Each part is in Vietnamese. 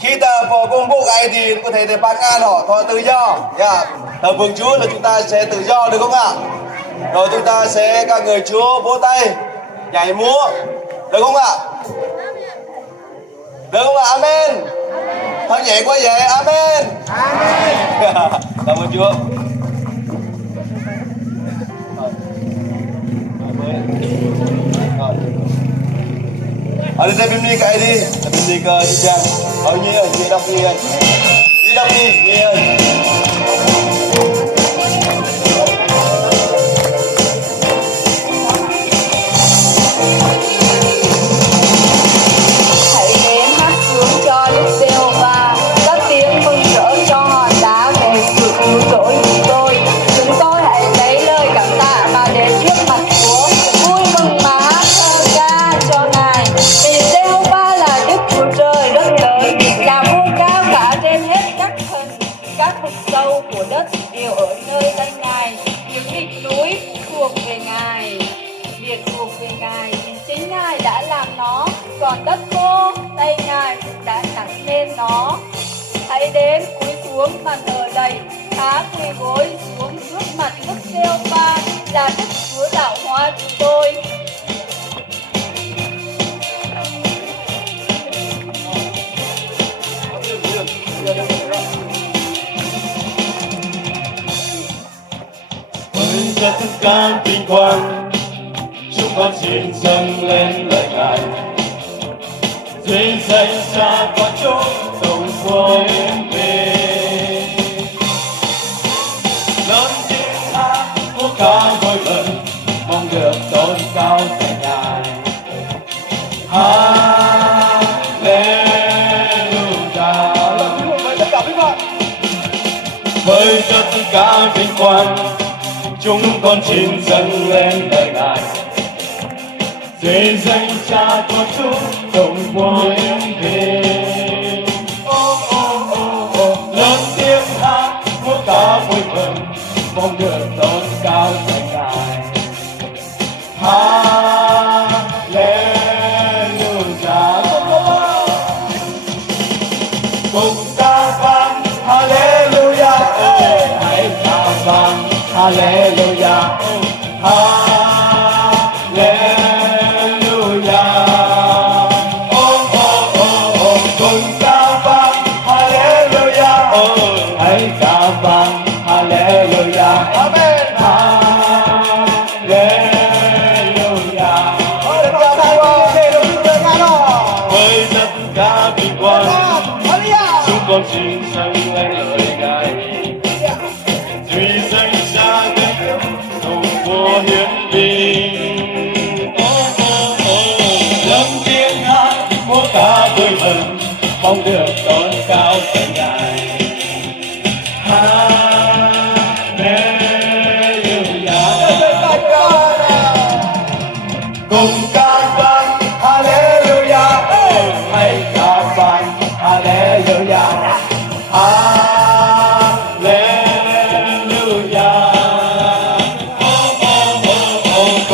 Khi ta vào công vụ ấy thì có thể để ban ngàn họ tự do. Thờ phượng Chúa là chúng ta sẽ tự do được không ạ? Rồi chúng ta sẽ các người Chúa vỗ tay, nhảy múa, được không ạ? Được không ạ? Amen. Thôi nhảy quá vậy, amen. Amen. Cảm ơn Chúa. Ở đây bim đi cái đi, bim đi cái đi chăng? Ở như đọc đi anh, đi đọc đi anh. Của đất đều ở nơi tay Ngài, những đỉnh núi thuộc về Ngài, việc thuộc về Ngài vì chính Ngài đã làm nó, còn đất khô tay Ngài cũng đã nắn nên nó. Hãy đến cúi xuống mà thờ lạy, khá quỳ gối xuống trước mặt Đức Giê-hô-va là Đức Chúa Tạo Hóa chúng tôi. Cho tất cả vinh quang, chúng con xin dâng lên lời Ngài. Dưới danh xa có chỗ đồng quân về, lớn tiếng hát múa ca vui mừng, mong được tôn cao tại Ngài. Hallelujah. Với cho tất cả vinh quang, chúng con xin dâng lên lời Ngài. Dưới danh Cha của Chúa đồng quân về. Lớn tiếng hát múa ca vui mừng, mong được tôn cao tại Ngài. Hallelujah. Cùng ta vang Hallelujah. Hãy ta vang Hallelujah, Hallelujah. Cùng ta vang Hallelujah, hãy ta vang Hallelujah, Amen. Hallelujah. Với tất cả vinh quang, chúng con xin dâng lên lời Ngài. Duy danh Cha đồng vô hiến linh, lớn tiếng hát múa ca vui mừng, mong được tôn cao tại Ngài. Hallelujah. Cùng ca vang Hallelujah, hãy ca vang Hallelujah. Hallelujah, Hallelujah.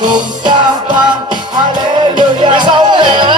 Cùng ca vang Hallelujah.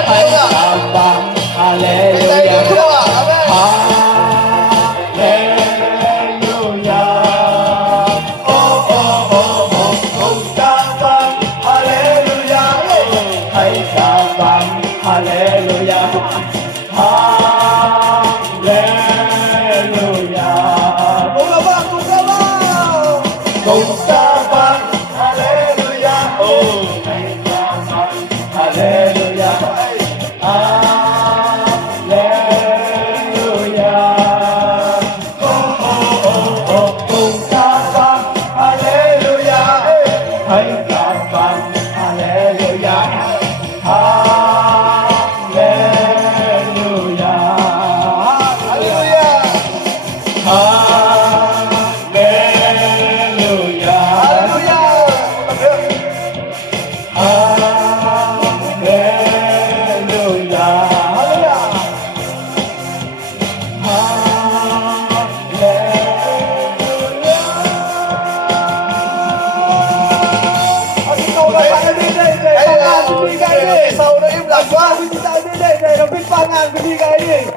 đi cái đi. Sau đó im lặng quá. Chúng ta đến đây là biết 3.000 cái đi cái đi.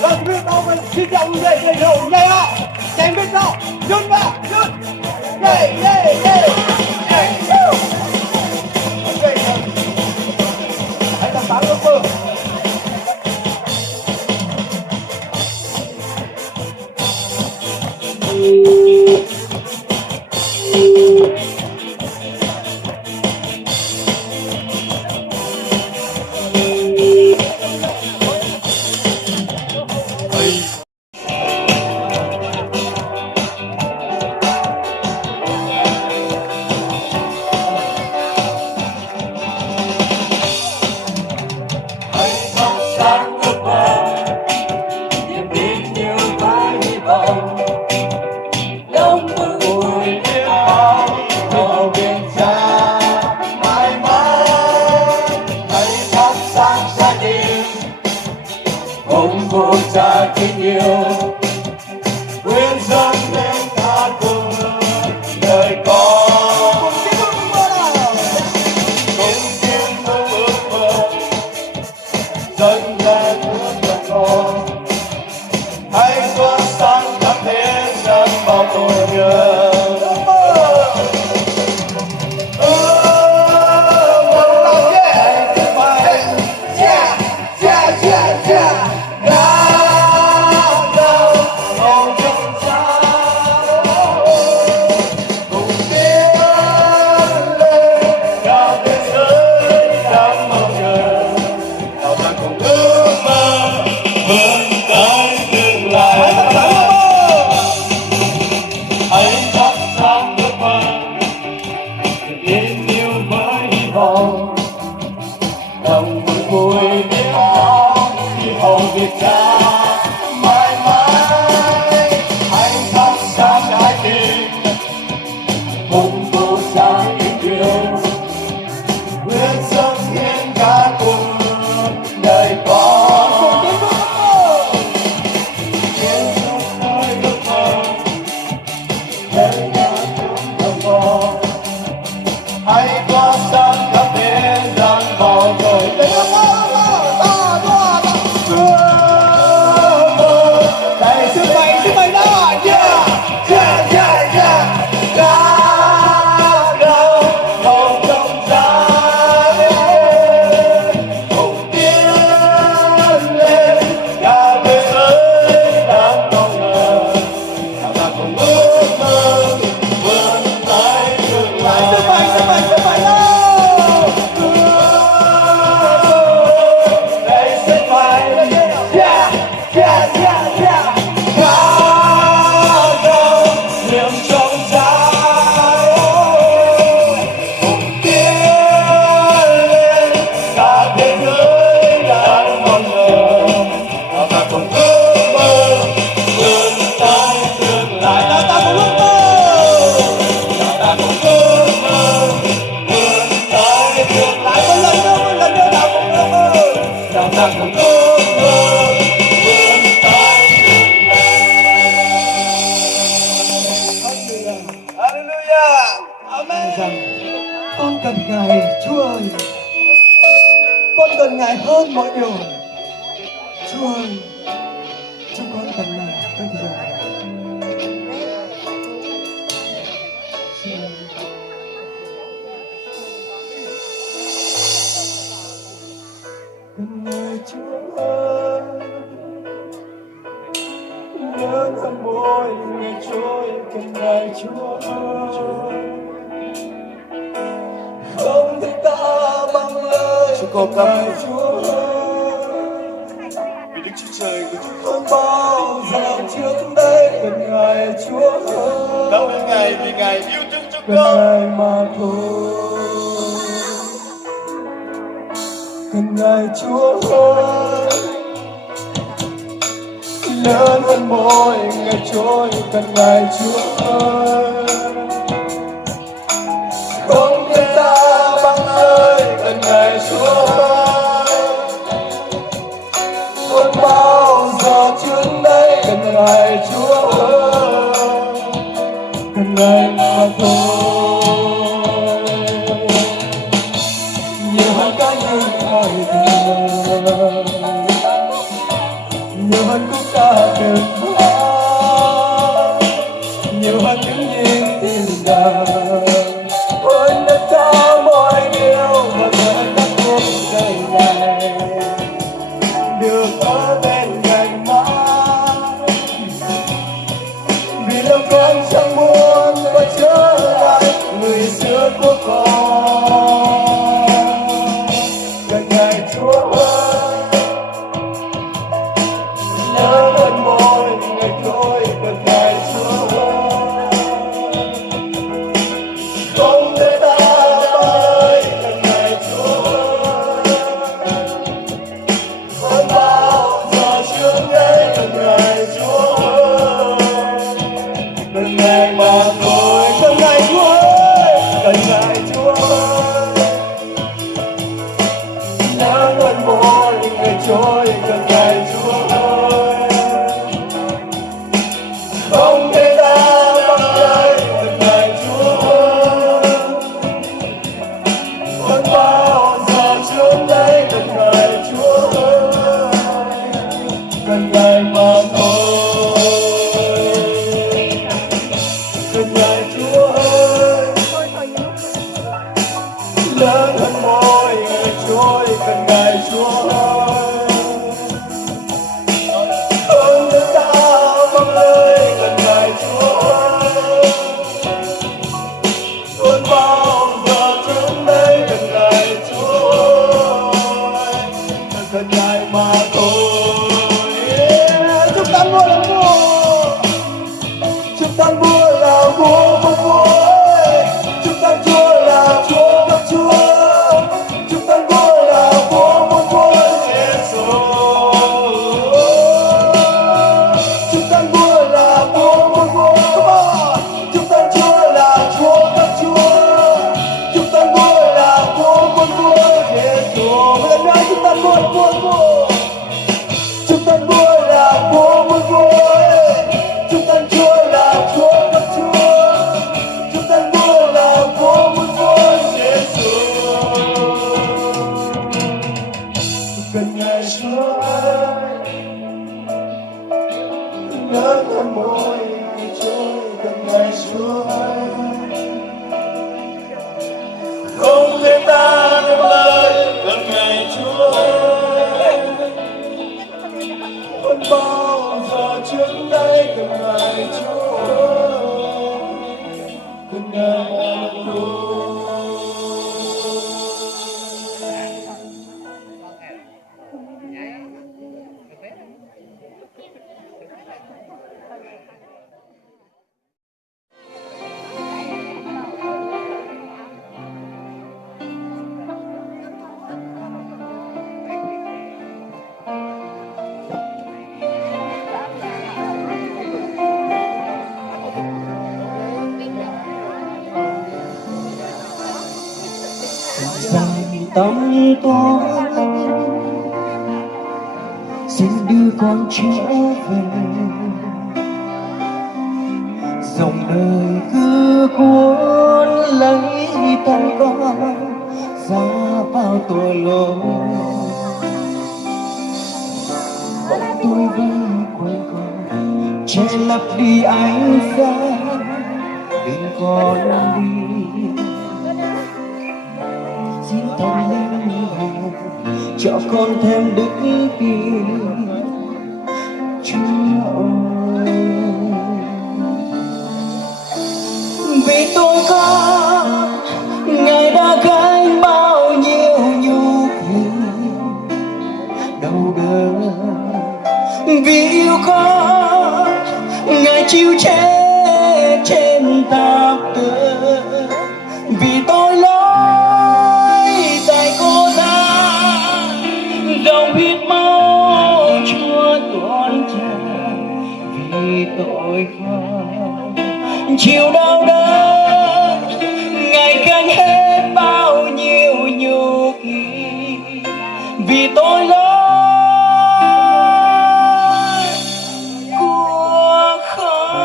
Lần biết đâu mình xin chào người đây rồi nhảy ạ. Chém biết đâu. Dừng vào, dừng. Nhảy. Anh ta sáng ước mơ. Con cần Ngài, Chúa ơi. Con cần Ngài hơn mọi điều. Chúa ơi, chúng con cần Ngài trong thời gian này. Cần Ngài Chúa ơi, lớn hơn mỗi ngày trôi. Cần Ngài Chúa ơi, không thể ta bằng lời. Chúng con cảm ơn Chúa vì Đức Chúa Trời của chúng không bao giờ trước đây. Cần Ngài Chúa ơi, cảm ơn Ngài vì Ngài yêu thương chúng cần con. Ngài mà thôi. Cần Ngài Chúa ơi, lớn hơn mỗi ngày trôi. Cần Ngài Chúa ơi, không thể ta bằng lời. Cần Ngài Chúa ơi, không bao giờ trước đây. Cần Ngài Chúa ơi, cần Ngài mà thôi. mọi người. Nhiều hơn khúc ca từng hát, nhiều hơn những nhìn tình đời, hơn tất cả mọi điều và hơn các cuộc đời này được ở bên cạnh mãi. Vì lòng con chẳng muốn quay trở lại người xưa của con. Gần ngày Chúa ơi, nhớ hơn mỗi ngày trôi. Gần ngày Chúa ơi, không thể ta ơi. Gần ngày Chúa ơi, hơn bao giờ trước đây. Gần ngày Chúa ơi, gần ngày mà thôi. Gần ngày Chúa ơi, gần ngày Chúa ơi, nhớ hơn mỗi ngày trôi. Gần ngày Chúa ơi, không thể ta bằng lời. Gần ngày Chúa ơi, hơn bao giờ trước đây. Gần ngày Chúa ơi, gần ngày mà thôi. Gần ngày Chúa ơi, lớn hơn mỗi ngày trôi. Gần ngày Chúa ơi, hơn tất cả bằng lời. Gần ngày Chúa ơi, hơn bao giờ trước đây. Gần ngày Chúa ơi, gần ngày mà thôi. Chúng ta mua là mua, chúng ta mua là mua của vua. Chúng ta Chúa là Chúa các Chúa. Chúng ta mua là vua của vua Giêsu. Chúng ta mua là vua của vua. Come on. Chúng ta Chúa là Chúa các Chúa. Chúng ta mua là vua của vua Giêsu. Một lần nữa chúng ta mua là vua của vua. Chúng ta mua là vua của vua. Chúng ta Chúa là Chúa các Chúa. Chúng ta mua là vua của vua Giêsu. Gần ngày Chúa ơi, nhớ hơn mỗi ngày trôi. Gần ngày Chúa ơi, không thể ta được lời. Gần ngày Chúa ơi, Hơn bao giờ trước đây. Gần ngày Chúa ơi, gần ngày Chúa. Dòng tâm tôi xin đưa con trở về. Dòng đời cứ cuốn lấy thân con ra bao tội lỗi. Bỗng tôi vẫn quên con, che lấp đi ánh sáng. Đừng con đi, xin thần linh hồn cho con thêm đức tin. Chúa ơi, vì tôi có Ngài đã gánh bao nhiêu nhục hình đau đớn. Vì yêu con Ngài chịu chết trên thập tự. Vì tôi lỗi tại cô ta dòng huyết máu Chúa tuôn tràn. Vì tội con chịu đau đớn, Ngài gánh hết bao nhiêu nhục hình. Vì tôi lỗi của con.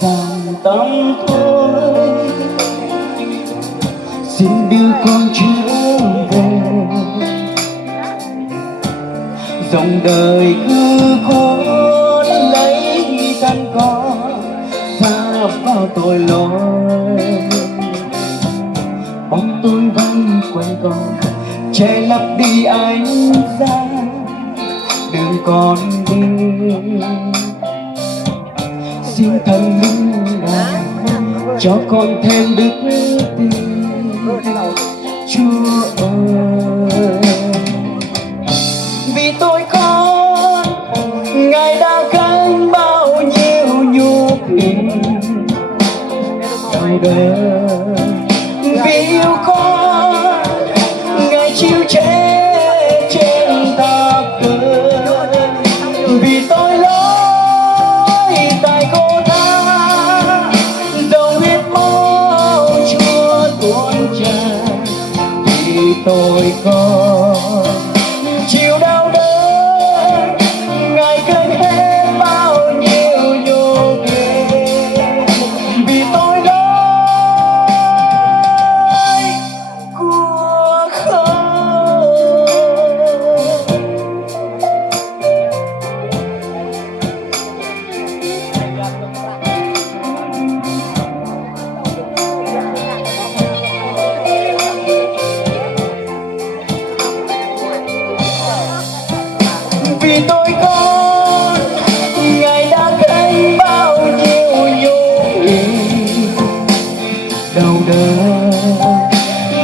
dàng tâm thôi, xin đưa con trở về. Dòng đời cứ khốn lấy thân con xa vào tội lỗi, bóng tôi vây quanh con che lấp đi ánh sáng đường con đi. Xin thần linh đàn cho con thêm đức tin, Chúa ơi. Vì tôi con Ngài đã gánh bao nhiêu nhục nhằn đời đời. Vì yêu con Ngài chịu chết trên thập tự. Vì tôi lỗi tại cô ta dòng huyết máu Chúa tuôn tràn. Vì tôi con chịu đau đớn Ngài cơn hết bao nhiêu nhục nhằn. Vì tôi lỗi của không. Vì tôi con Ngài đã gánh bao nhiêu nhục nhằn đau đớn.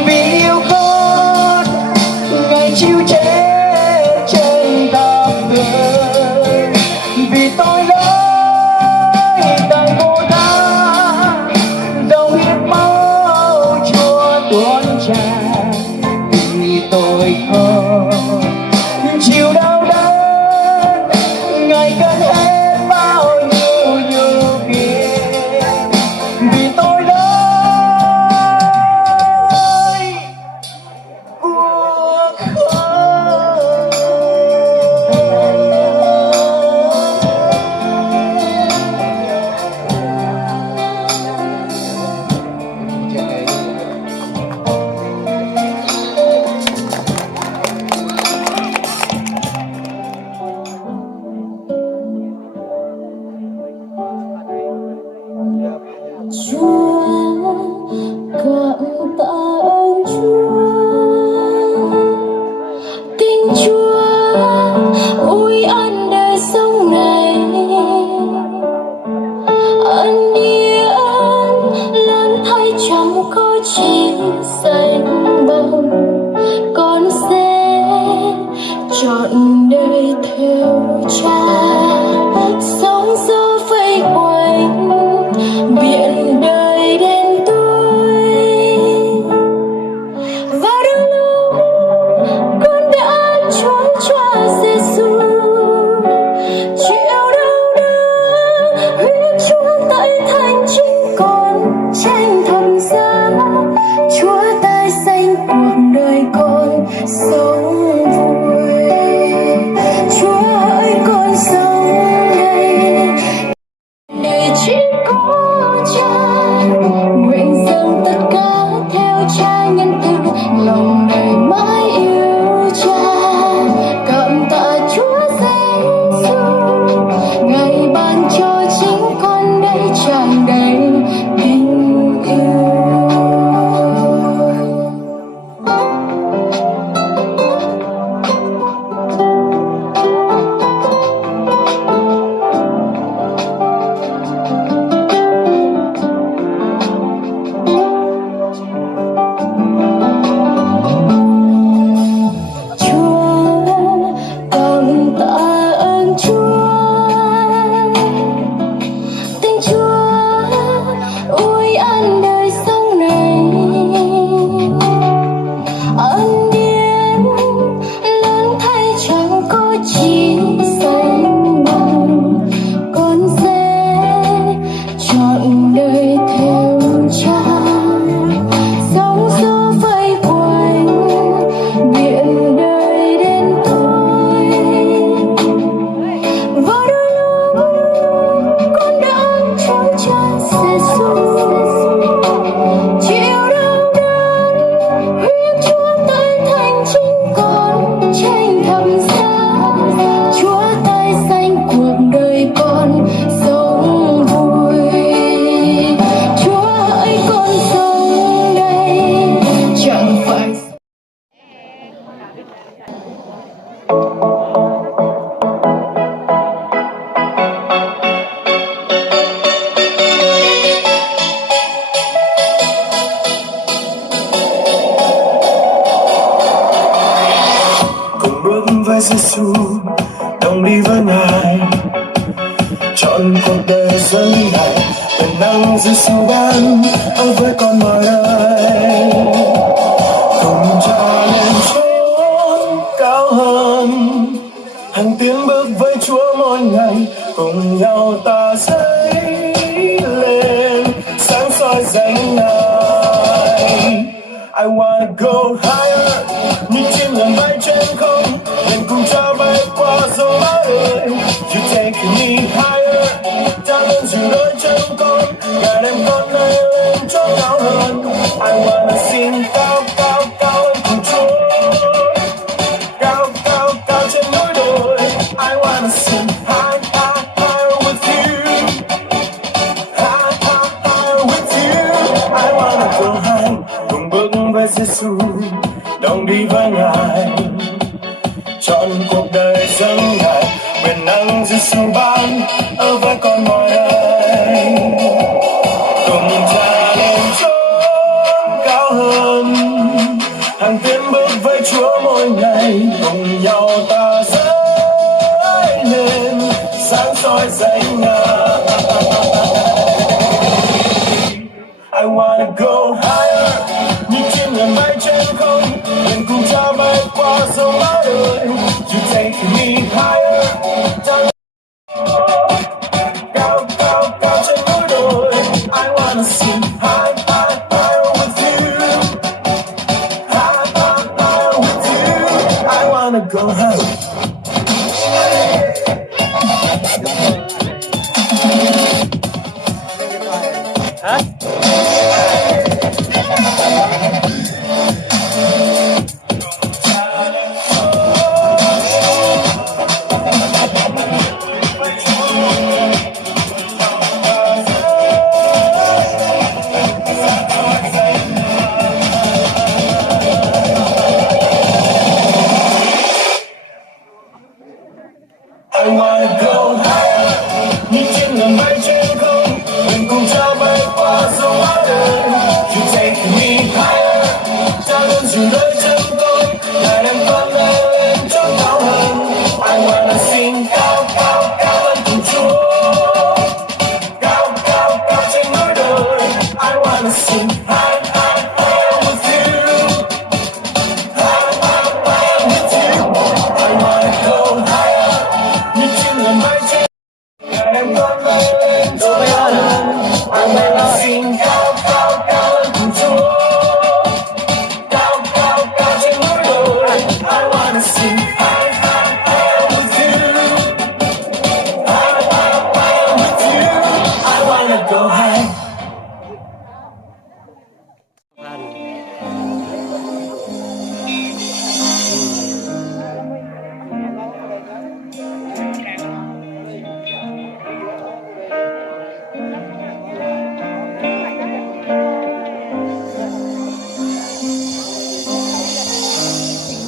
Vì yêu con Ngài chịu chết trên thập tự. Vì tôi lỗi tại vô tha dòng huyết máu Chúa tuôn tràn. Vì tôi con chịu đau đớn Ngài cất hết bao nhiêu nhục nhằn. Vì tôi lỗi của không. Chúa cảm tạ ơn Chúa, tình Chúa ôi ăn đời sống này. Ân điển lớn thay chẳng có chi xanh bằng, con sẽ trọn đời theo Cha. Sóng gió vây quanh biển đời đen tối, và đôi lúc con đã trốn Cha Giêsu chịu đau đớn. Huyết Chúa tẩy thành chính con tranh thập giá. Chúa tái sanh cuộc đời con sống vui. Chúa hỡi con sống đây, đời chỉ có Cha. Nguyện dâng tất cả theo Cha nhân từ, lòng này mãi yêu Cha. Cảm tạ Chúa Giêsu, Ngài ban cho chính con đây tràn đầy tình yêu. Chúa Giêsu chiều đau đớn huyết Chúa tới thành chính con trên thập giá. Chúa tay xanh cuộc đời con sống vui. Chúa hỡi con sống đây chẳng phải cùng bước với Giêsu đồng đi với Ngài, chọn cuộc đời dâng Ngài quyền năng Giêsu ban ở với con mọi đời, cùng cha lên chốn cao hơn, hàng tiếng bước với Chúa mỗi ngày, cùng nhau ta dấy lên sáng soi danh Ngài. I wanna go higher, như chim ngàn bay trên không, nên cùng cha bay qua dòng bão đời. You take me higher, ta lên dìu đôi chân con, ngài đem con này lên chỗ cao hơn. I wanna sing cao cao cao lên cùng Chúa, cao cao cao trên núi đồi. I wanna sing high high higher with you, high high higher with you. I wanna go high, cùng bước với Giêsu đồng đi với Ngài, chọn cuộc đời dâng Ngài quyền năng Giêsu ban ở với con mọi đời, cùng cha lên chốn cao hơn, hàng tiến bước với Chúa mỗi ngày, cùng nhau ta dấy lên sáng soi danh Ngài. I wanna go higher, như chim ngàn bay trên không, nên cùng cha bay qua dòng bão đời. You take me higher, cao cao cao trên núi đồi. I wanna sing high high higher with you, high high higher with you. I wanna go higher. I wanna go higher, như chim ngàn bay trên không, mình cùng cha bay qua dòng bão đời. You take me higher, cha luôn dìu đôi chân con, ngài đem con lên chỗ cao hơn. I wanna sing cao cao cao lên cùng Chúa, cao cao cao trên núi đồi. I wanna sing high high higher with you, high high higher with you. I wanna go higher, như chim ngàn bay trên, ngài đem con lên chỗ cao hơn. I wanna sing cao cao cao lên cùng Chúa, cao cao cao trên núi đồi. I wanna sing high high higher with you, high high higher with you. I wanna go high.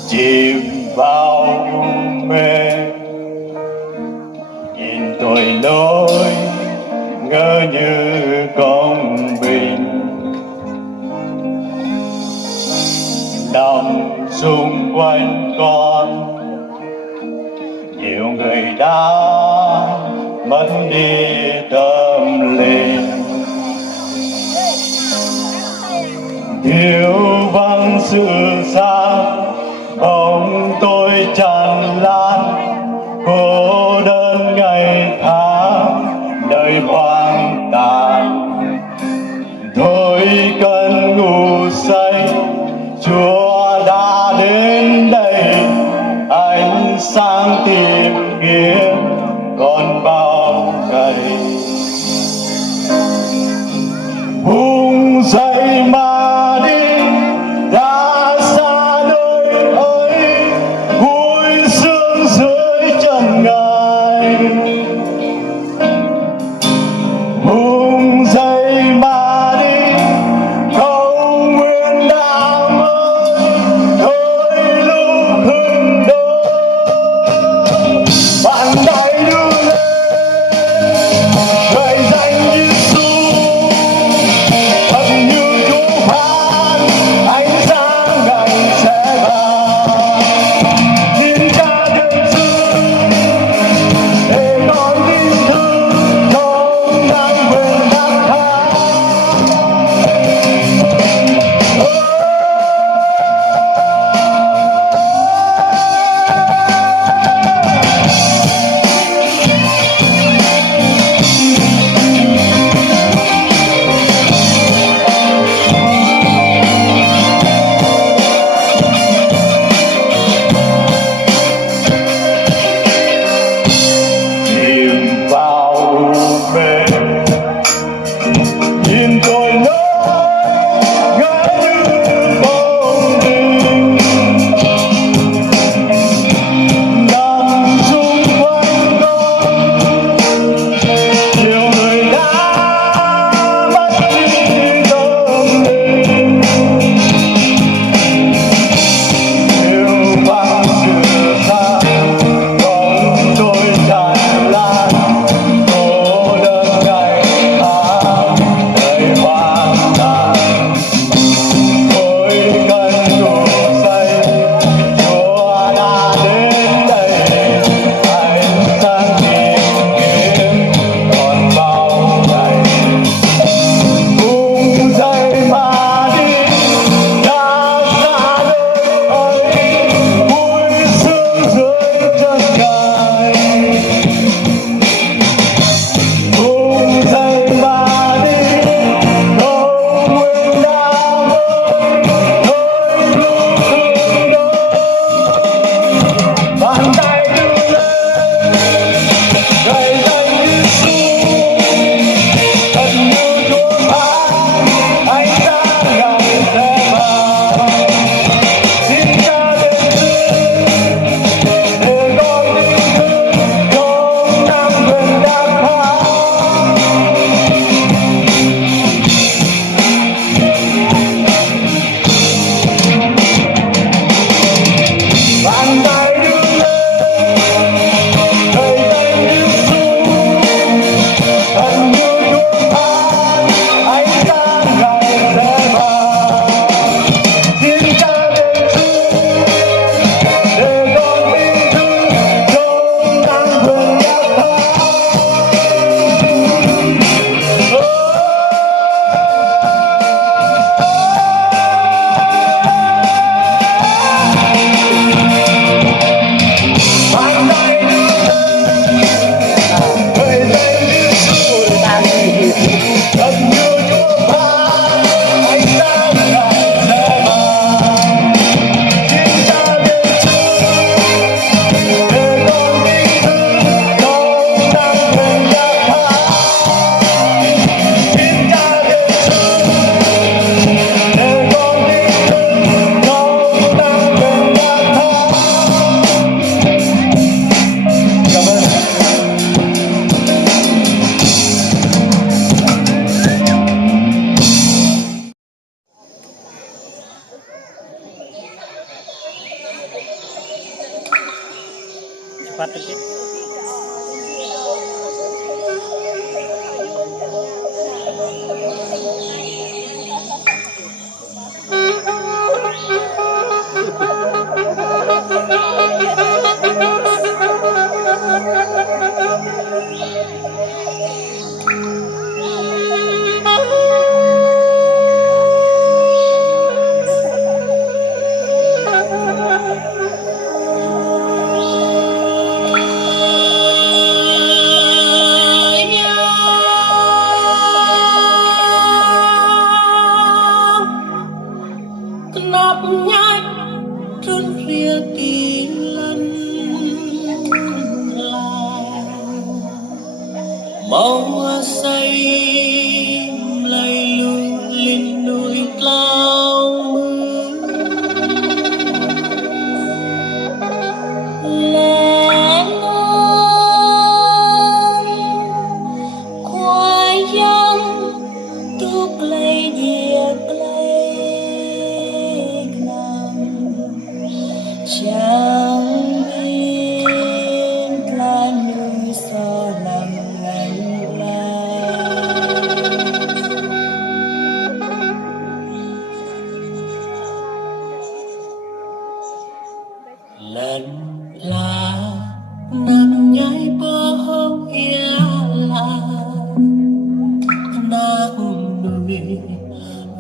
Chìm vào mê, nhìn tôi nỗi ngỡ như con bình nằm xung quanh con. Nhiều người đã mất đi tâm linh, thiếu vắng sự sáng, bóng tôi tràn lan, cô đơn ngày tháng đời hoang tàn. Tôi cần ngủ say, Chúa đã đến đây, ánh sáng tìm kiếm còn bao ngày.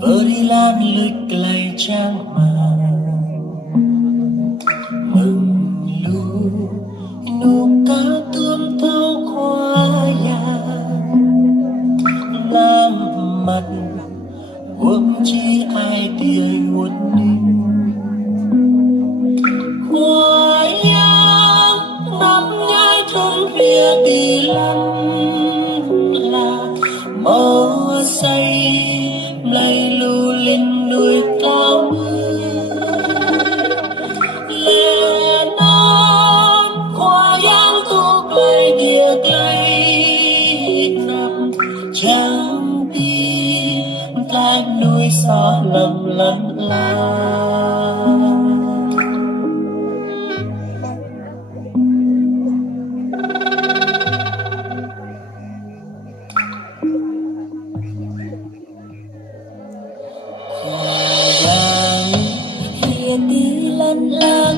vỡ đi lan lịch lầy trang mà mừng lu nụ cá tươm thao khoa vàng lam mặt huống chi ai tiền một đêm hoa nhang nắm nhai thơm phía đi lăn là mơ say lầy lù lên đôi cao lệ non hoa nhang thuốc lầy kia cây nằm trắng tim ta nuôi gió lầm lẫn la vàng kia tí lăn lạc